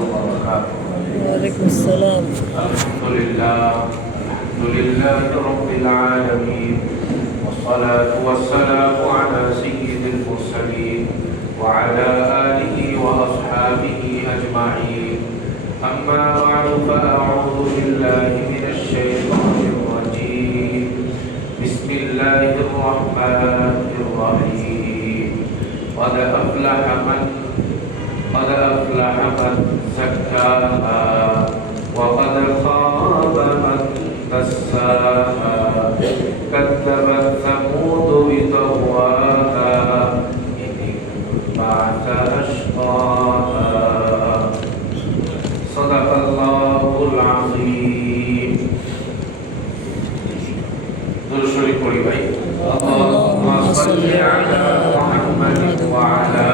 وبركاته. وعليكم السلام. الحمد لله رب العالمين، والصلاة والسلام على سيد المرسلين وعلى آله وأصحابه أجمعين. أما بعد، فأعوذ بالله من الشيطان الرجيم. بسم الله الرحمن الرحيم. قد أفلح من زكاها وقد خاب من دساها. كذبت ثمود بطغواها إذ انبعث أشقاها. صدق الله العظيم. درود شريف পড়ি ভাই। اللهم صل على محمد وعلى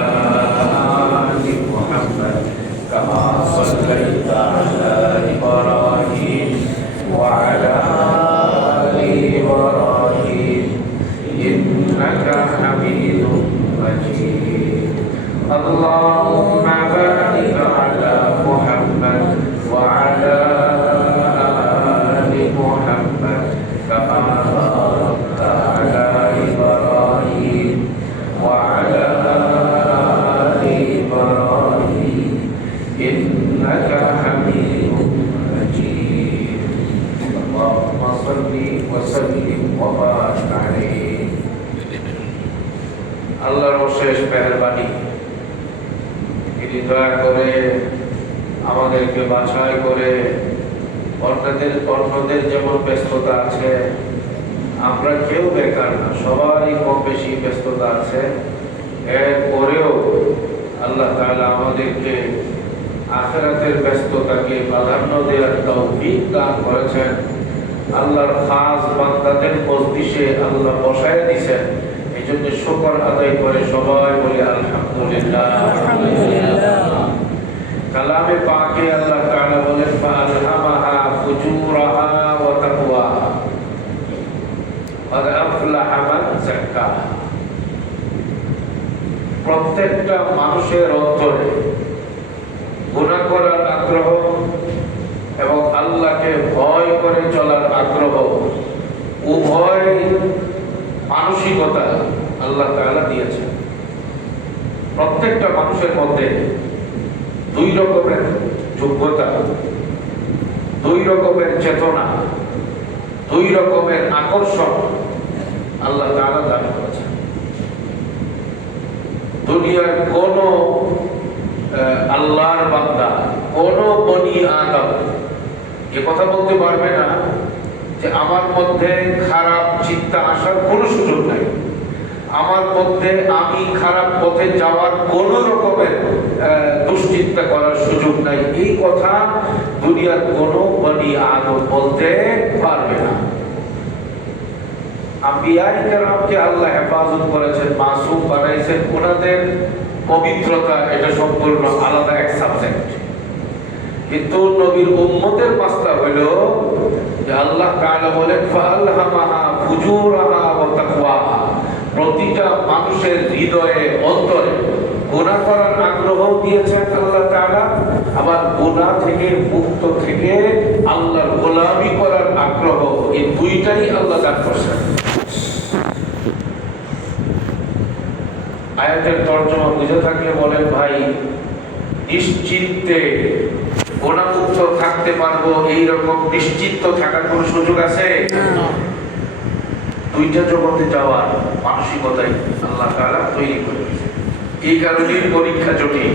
آل محمد كما صليت على إبراهيم وعلى آل إبراهيم إنك حميد مجيد. اللهم بارك على محمد وعلى آل محمد كما باركت على إبراهيم وعلى آل إبراهيم إنك حميد مجيد. اللهم صل وسلم وبارك عليه. আল্লাহর অশেষ মেহেরবানি, তিনি দয়া করে আমাদেরকে বাছাই করে অন্যদের যেমন ব্যস্ততা আছে, আমরা কেউ বেকার না, সবারই কম বেশি ব্যস্ততা আছে। এরপরেও আল্লাহ তাআলা আমাদেরকে আখিরাতের ব্যস্ততাকে প্রাধান্য দেওয়ার তৌফিক দান করেছেন। আল্লাহর খাস বান্দাদের মজলিসে আল্লাহ বসায় দিয়েছেন। এই জন্য শুকর আদায় করে সবাই বলি আলহামদুলিল্লাহ। কালামে পাকে আল্লাহ তাআলা বলেন ফাআলহামাহা ফুজুরাহা ওয়া তাকওয়াহা ক্বাদ আফলাহা মান যাক্কাহা। প্রত্যেকটা মানুষের অন্তরে গুনাহ করার আগ্রহ এবং আল্লাহকে ভয় করে চলার আগ্রহ, উভয় মানসিকতা আল্লাহ তাআলা দিয়েছেন। প্রত্যেকটা মানুষের মধ্যে দুই রকমের যোগ্যতা, দুই রকমের চেতনা, দুই রকমের আকর্ষণ আল্লাহ তাআলা দান করেছেন। দুনিয়ার কোন আল্লাহর বান্দা, কোন বনি আদম এ কথা বলতে পারবে না যে আমার মধ্যে খারাপ চিন্তা আসার কোনো সুযোগ নাই, আমার মধ্যে আমি খারাপ পথে যাওয়ার কোন রকমের দুশ্চিন্তা করার সুযোগ নাই। এই কথা দুনিয়ার কোন বনি আদম বলতে পারবে না। আম্বিয়ায়ে কেরামকে আল্লাহ হেফাজত করেছেন, মাসুম বানাইছেন, ওনাদের পবিত্রতা এটা সম্পূর্ণ আলাদা এক সাবজেক্ট। কিন্তু নবীর উম্মতের মাসলা হলো যে আল্লাহ তাআলা বলেন ফাআলহামাহা ফুজুরাহা ওয়া তাকওয়াহা। প্রতিটা মানুষের হৃদয়ে অন্তরে গুনাহ করার আগ্রহ দিয়েছেন আল্লাহ তাআলা, আবার গুনাহ থেকে মুক্ত থেকে আল্লাহর গোলামি করার আগ্রহ, এই দুইটাই আল্লাহ দান করেছেন। আয়াতের তরজমা বুঝে থাকলে বলেন ভাই, নিশ্চিন্তে গুনাহমুক্ত থাকতে পারবো এইরকম নিশ্চিন্ত থাকার কোনো সুযোগ আছে? দুইটা জগতে যাওয়ার মানসিকতাই আল্লাহ তাআলা তৈরি করে দিয়েছেন। এই কারণে পরীক্ষা জটিল,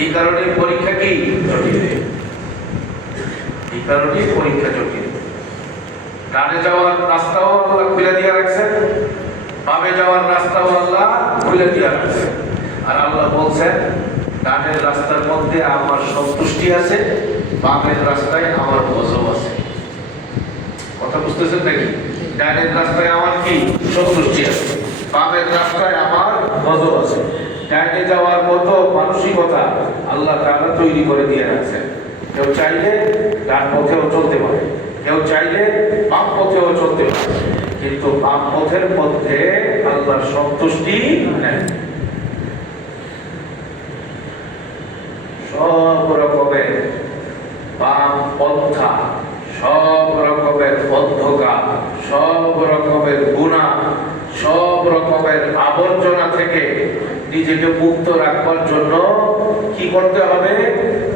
এই কারণে পরীক্ষা কি জটিল, এই কারণে পরীক্ষা জটিল। ডানে যাওয়ার রাস্তাও আল্লাহ খুলে দিয়ে রাখছেন, বামে যাওয়ার রাস্তাও আল্লাহ খুলে দিয়ে রাখছেন। আর আল্লাহ বলছেন ডানের রাস্তার মধ্যে আমার সন্তুষ্টি আছে, বামের রাস্তায় আমার গজব আছে। কথা বুঝতেছেন নাকি? ডানের রাস্তায় আমার কি সন্তুষ্টি আছে, বামের রাস্তায় আমার গজব আছে। ডানে যাওয়ার মতো মানসিকতা আল্লাহ তাআলা তৈরি করে দিয়ে রাখছেন। কেউ চাইলে ডান পথেও চলতে পারে, কেউ চাইলে বাম পথেও চলতে পারে, কিন্তু বাম পথের মধ্যে আল্লাহর সন্তুষ্টি নেই। সব রকমের বাম পন্থা, সব রকমের অন্ধকার, সব রকমের গুনাহ, সব রকমের আবর্জনা থেকে নিজেকে মুক্ত রাখবার জন্য কি করতে হবে?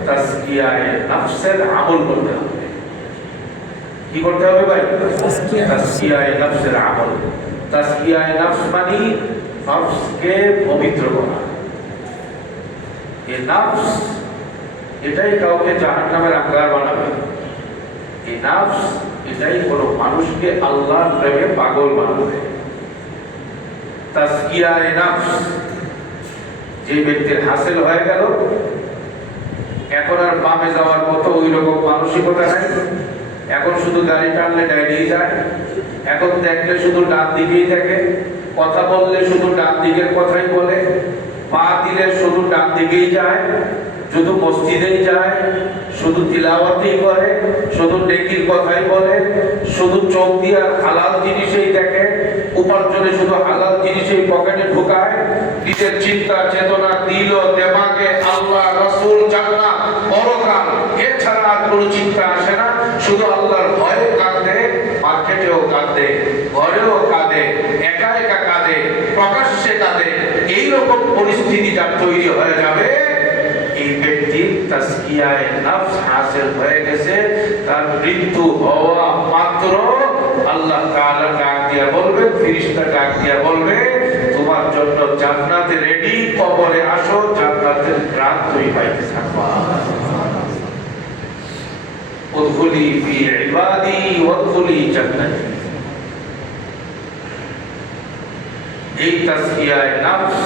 তাসকিয়ায়ে নফসের আমল করতে হবে। কি করতে হবে ভাই? তাসকিয়ায়ে নফসের আমল। তাসকিয়ায়ে নফস মানে নফসকে পবিত্র করা। এই নফস এটাই কাউকে জাহান্নামের আঙ্গার বানাবে। এই নফস এটাই কোনো মানুষকে আল্লাহর প্রেমে পাগল বানাবে। তাসকিয়ায়ে নফস যে ব্যক্তির হাসিল হয়ে গেল, এখন আর বামে যাওয়ার মতো ওই রকম মানসিকতা নাই। এখন শুধু গাড়ি টানলে ডাইরেই যায়, এখন দেখলে শুধু ডান দিকেই দেখে, কথা বললে শুধু ডান দিকের কথাই বলে, পা দিলে শুধু ডান দিকেই যায়, শুধু মসজিদেই যায়, শুধু তিলাওয়াতই করে, শুধু নেকির কথাই বলে, শুধু চোখ দিয়ে হালাল জিনিসেই দেখে, উপার্জনে শুধু হালাল জিনিসেই পকেটে ঢোকায়, নিজের চিন্তা চেতনা দিল দেমাগে আল্লাহ, রাসূল, জান্নাত, পরকাল এছাড়া আর কোনো চিন্তা আসে না। শুধু আল্লাহর ভয়ে কাঁদে, মার্কেটেও কাঁদে, ঘরেও কাঁদে, একা একা কাঁদে, প্রকাশ্যে কাঁদে। এইরকম পরিস্থিতিটা তৈরি হয়ে যাবে। এই ব্যক্তির তাসকিয়ায়ে নফস হাসিল হয়ে গেছে। তার মৃত্যু হওয়া মাত্র আল্লাহ তাআলা ডাক দিয়া বলবে, ফেরেশতা ডাক দিয়া বলবে, তোমার জন্য জান্নাতে রেডি, কবরে আসো, জান্নাতের গ্রাম তুমি পাইতে থাকবা। উদখুলি ফি ইবাদি ওয়াদখুলি জান্নাতি। এই তাসকিয়ায়ে নফস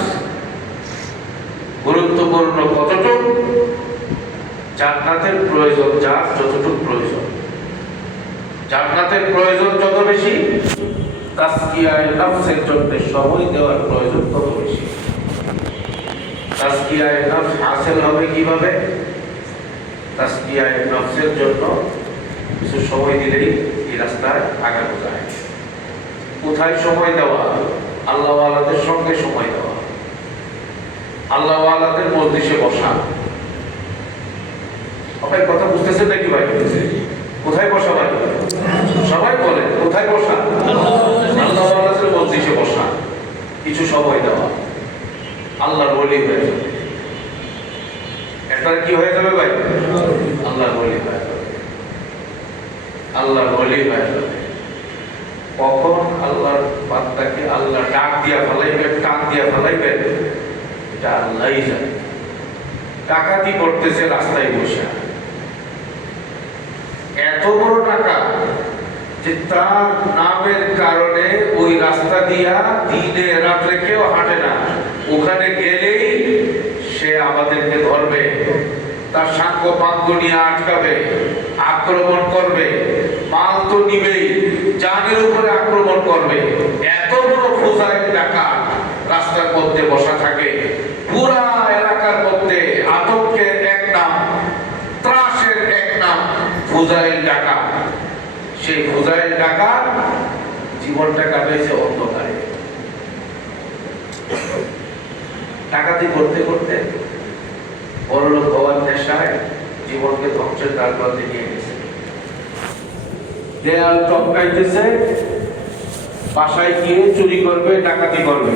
গুরুত্বপূর্ণ কতটুকু? জান্নাতের প্রয়োজন যার যতটুকু প্রয়োজন, জান্নাতের প্রয়োজন যত বেশি, তাসকিয়ায়ে নফসের জন্য সময় দেওয়ার প্রয়োজন তত বেশি। তাসকিয়ায়ে নফস হাসিল হবে কিভাবে? তাসকিয়ায়ে নফসের জন্য কিছু সময় দিলেই এই রাস্তায় আগানো যায়। কোথায় সময় দেওয়া? আল্লাহ ওয়ালাদের সঙ্গে সময় দেওয়া, আল্লাহ ওয়ালাদের মজলিসে বসা। আপনার কথা বুঝতেছেন নাকি ভাই? কোথায় বসা ভাই? সবাই বলে কোথায় বসা? আল্লাহ ওয়ালাদের মজলিসে বসা, কিছু সময় দেওয়া, আল্লাহর ওলি হয়ে যাবে। একবার কি হয়ে যাবে ভাই? আল্লাহর ওলি হয়ে যাবে, আল্লাহর ওলি হয়ে যাবে। কখন আল্লাহর বান্দাকে আল্লাহ ডাক দিয়া ফেলাইবেন, টান দিয়া ফেলাইবেন, এটা আল্লাহই জানে। ডাকাতি করতেছে রাস্তায় বসে, এত বড় টাকা যে তার নামের কারণে ওই রাস্তা দিয়া দিনে রাত্রে কেউ হাঁটে না, ওখানে গেলেই সে আমাদেরকে ধরবে, তার সাঙ্গ পাঙ্গ নিয়ে আটকাবে, আক্রমণ করবে, মাল তো নিবেই, জানের উপরে আক্রমণ করবে। এত বড় ফুজাইল ডাকাত রাস্তার মধ্যে বসা থাকে, পুরা এলাকার মধ্যে আতঙ্কের এক নাম, ত্রাসের এক নাম ফুজাইল ডাকাত। সেই ফুজাইল ডাকাত জীবনটা কাটাইছে অন্ধকারে, ডাকাতি করতে করতে বড়লোক হওয়ার নেশায় জীবনকে ধ্বংসের দ্বারপ্রান্তে নিয়ে গেছে। দেয়াল টপকাইতেছে, বাসায় গিয়ে চুরি করবে, ডাকাতি করবে।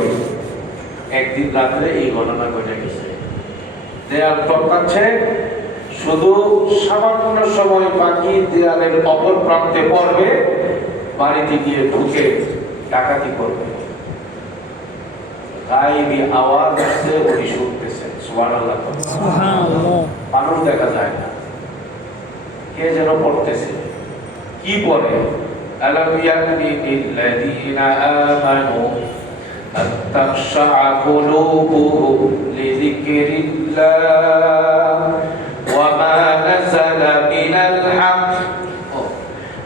একদিন রাত্রে এই ঘটনা ঘটে গেছে। দেয়াল টপকাচ্ছে, শুধু সামান্য সময় বাকি, দেয়ালের অপর প্রান্তে পড়বে, বাড়িতে গিয়ে ঢুকে ডাকাতি করবে। গায়েবী আওয়াজ আসছে, উনি শুনতেছেন। সুবহানাল্লাহ, সুবহানাল্লাহ। মানুষ দেখা যায় না, কে যেন পড়তেছে। কি পড়ে? আলাম ইয়ানি লিল্লাযীনা আমানু আন তাখশা কুলুবুহুম লিযিকরিল্লাহ ওয়া মা নাযালা মিনাল হক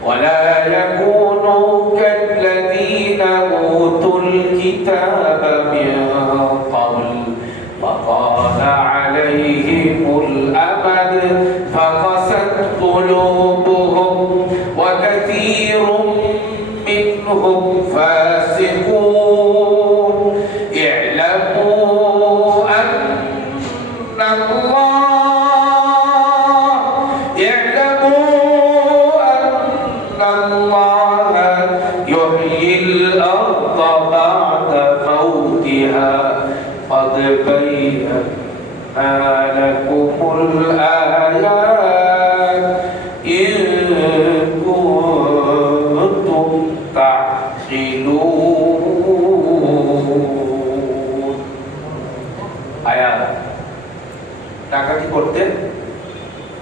ওয়া লা ইয়াকুনু কাল্লাযীনা উতুল কিতাবা মিন ক্বাবল ফাতালা আলাইহিমুল আমাদ ফাকাসাত কুলুবুহুম ওয়া কাসীরুম মিনহুম ফাসিকুন ই'লামু আন্নাল্লাহ লাকুমুল আয়াত ইন কুনতুম তা'কিলুন। আয়াত ডাকাতি করতে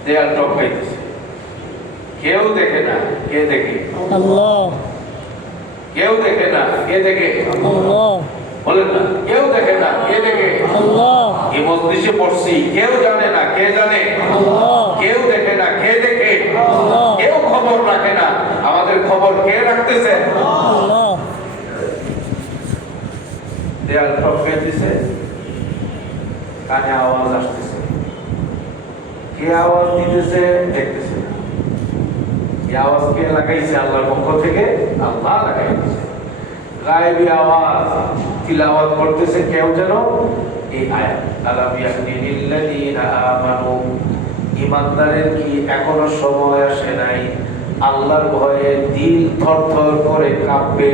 দেয়াল টপকাইতেছে, কেউ দেখে না, কে দেখে? আল্লাহ। কেউ দেখে না, কে দেখে? আল্লাহ। বলেন না, কেউ দেখে না, কে দেখে? আল্লাহ। এই মজলিসে পড়ছি, কেউ জানে না, কে জানে? আল্লাহ। কেউ দেখে না, কে দেখে? আল্লাহ। কেউ খবর রাখে না, আমাদের খবর কে রাখতেছে? আল্লাহ। দেয়াল টপকাইতেছে, কানে আওয়াজ আসতেছে, কে আওয়াজ দিতেছে দেখতেছে না। এই আওয়াজ কে লাগাইছে? আল্লাহর পক্ষ থেকে আল্লাহ লাগাইছে। গায়েবী আওয়াজ তিলাওয়াত করতেছে কেউ যেন এই আয়াত, আলাম ইয়াহদি লিল্লাযীনা আমানু, ঈমানদারের কি এখনো সময় আসে নাই আল্লাহর ভয়ে দিল থরথর করে কাঁপবে?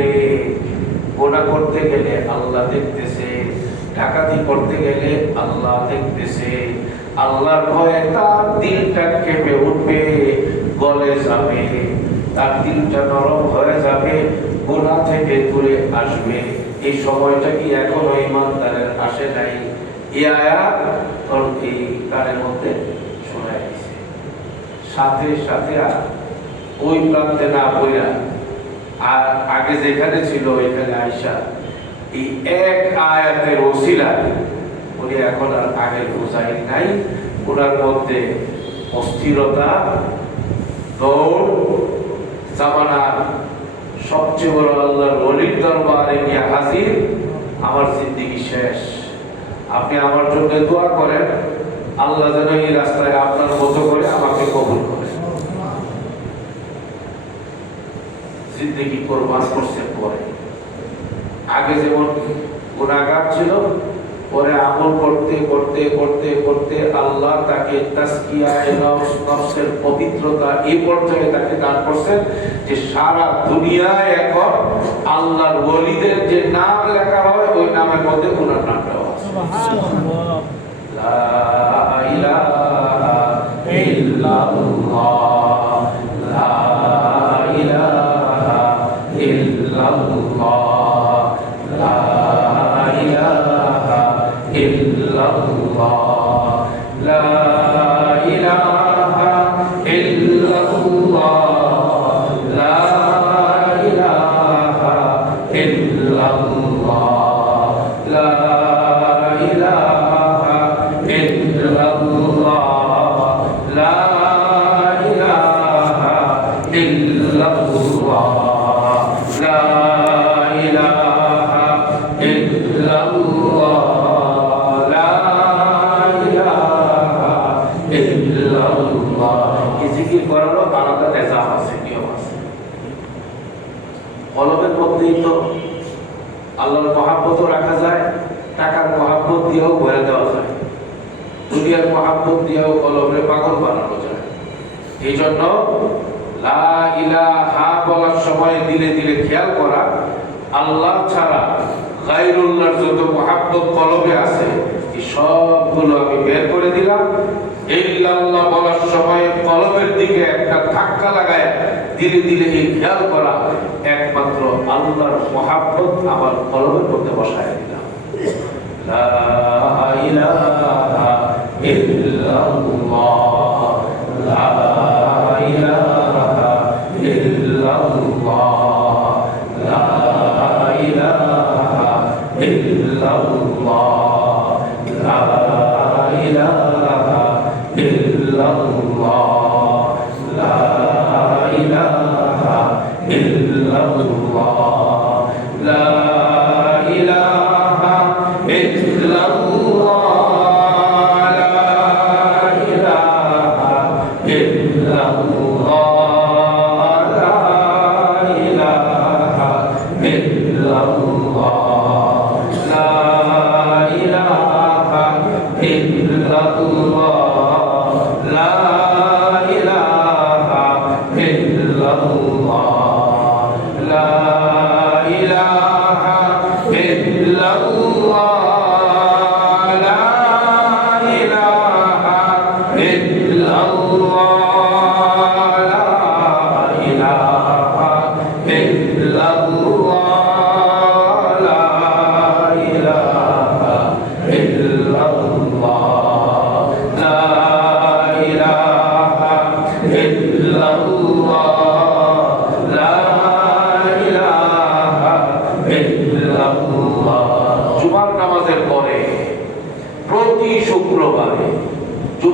গুনাহ করতে গেলে আল্লাহ দেখতেছে, ডাকাতি করতে গেলে আল্লাহ দেখতেছে, আল্লাহর ভয়ে তার দিলটা কেঁপে উঠবে, গলে যাবে, তার দিলটা নরম হয়ে যাবে, গুনাহ থেকে দূরে আসবে। এই সময়টা কি এখনো ঈমানদারের আসে নাই? এই আয়াত তোর এই কানের মধ্যে শোনায় দিছে, সাথে সাথে ওই প্রান্তে না বইরা আর আগে যেখানে ছিল ওইখানে আইসা এই এক আয়াতের ওসিলায় উনি এখন আর আগের বোঝাই নাই, ওনার মধ্যে অস্থিরতা, দৌড়, জামানার সবচেয়ে বড় আল্লাহর ওলির দরবারে গিয়ে হাজির, আমার জিন্দেগি শেষ, আপনি আমার জন্য দোয়া করেন, আল্লাহ যেন এই রাস্তায় আপনার মতো করে আমাকে কবুল করেন। জিন্দেগি কোরবান করছে পরে, আগে যেমন গুনাহগার ছিল, পরে আমল করতে করতে করতে করতে আল্লাহ তাকে তাসকিয়ায়ে নফস, নফসের পবিত্রতা এই পর্যায়ে তাকে দান করছেন যে সারা দুনিয়ায় এখন আল্লাহর ওলিদের যে নাম লেখা হয় ওই নামের মধ্যে ওনার নামটাও আছে। সুবহানাল্লাহ। লা ইলাহা ইল্লাল্লাহ, লা ইলাহা ইল্লাল্লাহ, লা ইলাহা ইল্লাল্লাহ, লা ইলাহা ইল্লাল্লাহ, লা ইলাহা ইল্লাল্লাহ, লা ইলাহা ইল্লাল্লাহ, লা ইলাহা ইল্লাল্লাহ, লা ইলাহা ইল্লাল্লাহ, লা ইলাহা ইল্লাল্লাহ। এই জিকির করারও আলাদা নিজাম আছে, নিয়ম আছে। কলমের মধ্যেই তো আল্লাহর মহাব্বতও রাখা যায়, টাকার মহাব্বত দিয়েও ভরে দেওয়া যায়, দুনিয়ার মহাব্বত দিয়েও কলমে পাগল বানানো যায়। এই জন্য লা ইলাহা বলার সময় দিলে দিলে খেয়াল করা, আল্লাহ ছাড়া গায়রুল্লাহর যত মহাব্বত কলবে আছে এই সবগুলো আমি বের করে দিলাম। ইল্লাল্লাহ বলার সময় কলবের দিকে একটা ধাক্কা লাগায় ধীরে ধীরে এই খেয়াল করা, একমাত্র আল্লাহর মহাব্বত আমার কলবের মধ্যে বসায় দিলাম। লা ইলাহা ইল্লাল্লাহ, লা ইলাহা ইল্লাল্লাহ, লা ইলাহা ইল্লাল্লাহ, লা ইলাহা ইল্লাল্লাহ, লা ইলাহা ইল্লাল্লাহ, লা ইলাহা ইল্লাল্লাহ,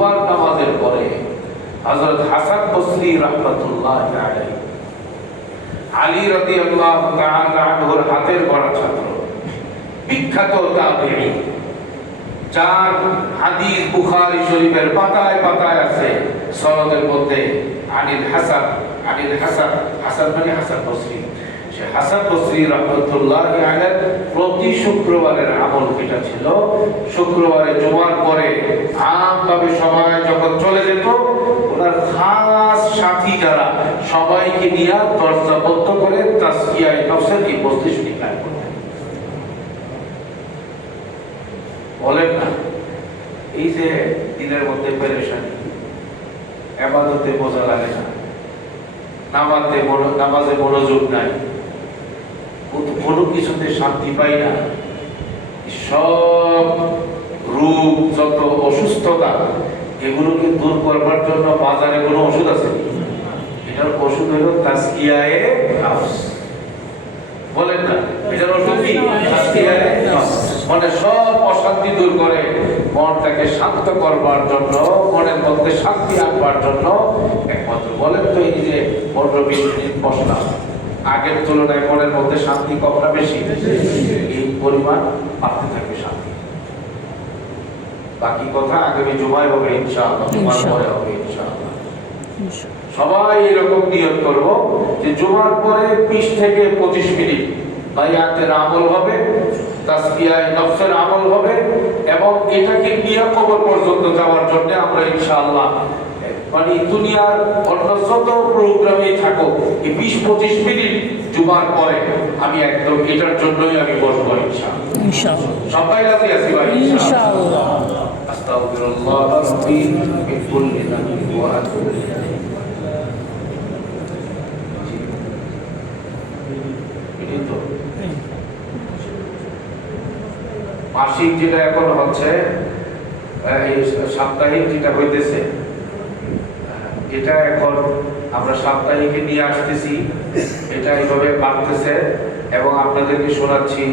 জুমার নামাজের পরে হযরত হাসান বসরি রাহমাতুল্লাহ আলাইহি আলী রাদিয়াল্লাহু তাআলা আনহুর হাতের গড়া ছাত্র, বিখ্যাত তাবেঈ, যার হাদিস বুখারী শরীফের পাতায় পাতায় আছে, সনদের মধ্যে আনিল হাসান, হাসান মানে হাসান বসরি। সে হাসান বসরি রাহমাতুল্লাহি আলাইহি প্রতি শুক্রবারের আমল এটা ছিল, শুক্রবারে জুমার পরে আমভাবে সবাই যখন চলে যেত, ওনার খাস সাথী যারা সবাইকে নিয়ে দরজা বন্ধ করে তাসকিয়ায়ে নফসের এই মজলিস নিকায় করতেন। বলেন না, এই যে দিনের মধ্যে পেরেশানি, ইবাদতে বোঝা লাগে না, নামাজে মনোযোগ নাই, কোনো কিছুতে শান্তি পাই না, সব রোগ যত অসুস্থতা এগুলোকে দূর করবার জন্য বাজারে কোনো ওষুধ আছে? এটার ওষুধ হলো তাসকিয়ায়ে নফস। বলেন না, এটার ওষুধ কি? তাসকিয়ায়ে নফস। মানে সব অশান্তি দূর করে মনটাকে শান্ত করবার জন্য, মনের মধ্যে শান্তি আনবার জন্য একমাত্র। বলেন তো, এই যে 15-20 মিনিট বসলাম, আগের তুলনায় মনের মধ্যে শান্তি কম না বেশি? এই পরিমাণ বাড়তে থাকবে শান্তি। বাকি কথা আগামী জুমায় হবে ইনশাআল্লাহ, জুমার পরে হবে ইনশাআল্লাহ। সবাই এরকম নিয়ত করব যে জুমার পরে 20 থেকে 25 মিনিট বায়াতের আমল হবে, তাসকিয়ায়ে নফসের আমল হবে, এবং এটাকে নিয়ে কবর পর্যন্ত যাওয়ার জন্য আমরা ইনশাআল্লাহ, মানে দুনিয়ার অন্য যত প্রোগ্রামে থাকো, এই 20-25 মিনিট জুমার পরে আমি একদম এটার জন্যই আমি বসবো ইনশাআল্লাহ। সবাই রাজি আছি ভাই? ইনশাআল্লাহ। আস্তাগফিরুল্লাহ রাব্বি মিন কুল্লি যামবিন ওয়া আতুবু ইলাইহি। মাসিক যেটা এখন হচ্ছে, এই সাপ্তাহিক যেটা হইতেছে, এটা এখন আমরা সাপ্তাহিকে নিয়ে আসতেছি, এটা এইভাবে বাড়তেছে এবং আপনাদেরকে শোনাচ্ছি।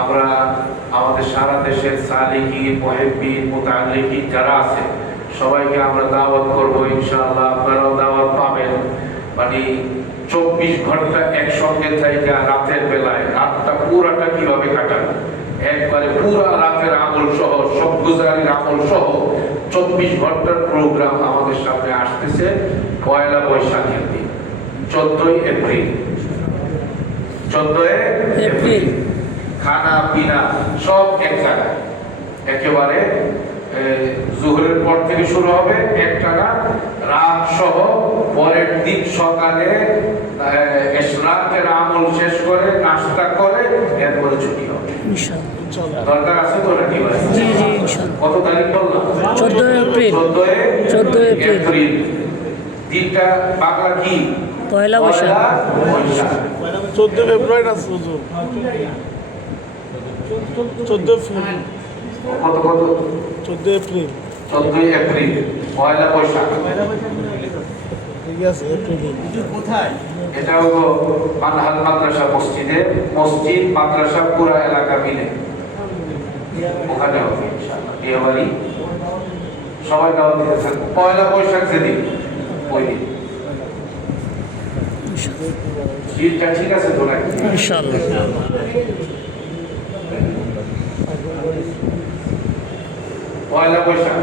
আমরা আমাদের সারা দেশের সালিকিন, মুহিব্বিন, মুতাআল্লিকিন যারা আছে সবাইকে আমরা দাওয়াত করব ইনশাআল্লাহ। আপনারাও দাওয়াত পাবেন। মানে 24 ঘন্টা একসঙ্গে থাইকা রাতের বেলায় রাতটা পুরাটা কিভাবে কাটানো, একবারে পুরা রাতের আমল সহ, সব গুজারির আমল সহ 24 ঘন্টার প্রোগ্রাম আমাদের সামনে আসতেছে। পয়লা বৈশাখের দিন 14 এপ্রিল, 14 এপ্রিল খানা পিনা সব এক জায়গায়, একেবারে জোহরের পর থেকে শুরু হবে, একটানা রাত সহ। পরের দিন সকালে ইশরাকের আমল শেষ করে নাস্তা করে এরপরে ছুটি হবে ইনশাআল্লাহ। দরকার আছে তো নাকি ভাই? জি জি ইনশাআল্লাহ। কত তারিখ বললাম? 14 এপ্রিল। 14 এপ্রিল দিনটা বাংলা কি? পয়লা বৈশাখ। 14 ফেব্রুয়ারি না হুজুর? 14 ফেব্রুয়ারি। কত 14 এপ্রিল। 14 এপ্রিল পয়লা বৈশাখ। ঠিক আছে, এপ্রিল। কোথায়? এটা হলো মানহাল মাদ্রাসা মসজিদে, মসজিদ মাদ্রাসা পুরা এলাকা মিলে ওখানে হবে ইনশাআল্লাহ। বিয়েবাড়ি সবাই দাওয়াত দিতে থাকবে। পয়লা বৈশাখ যেদিন, ওই দিন দিনটা ঠিক আছে তো নাকি? ইনশাআল্লাহ। পয়লা বৈশাখ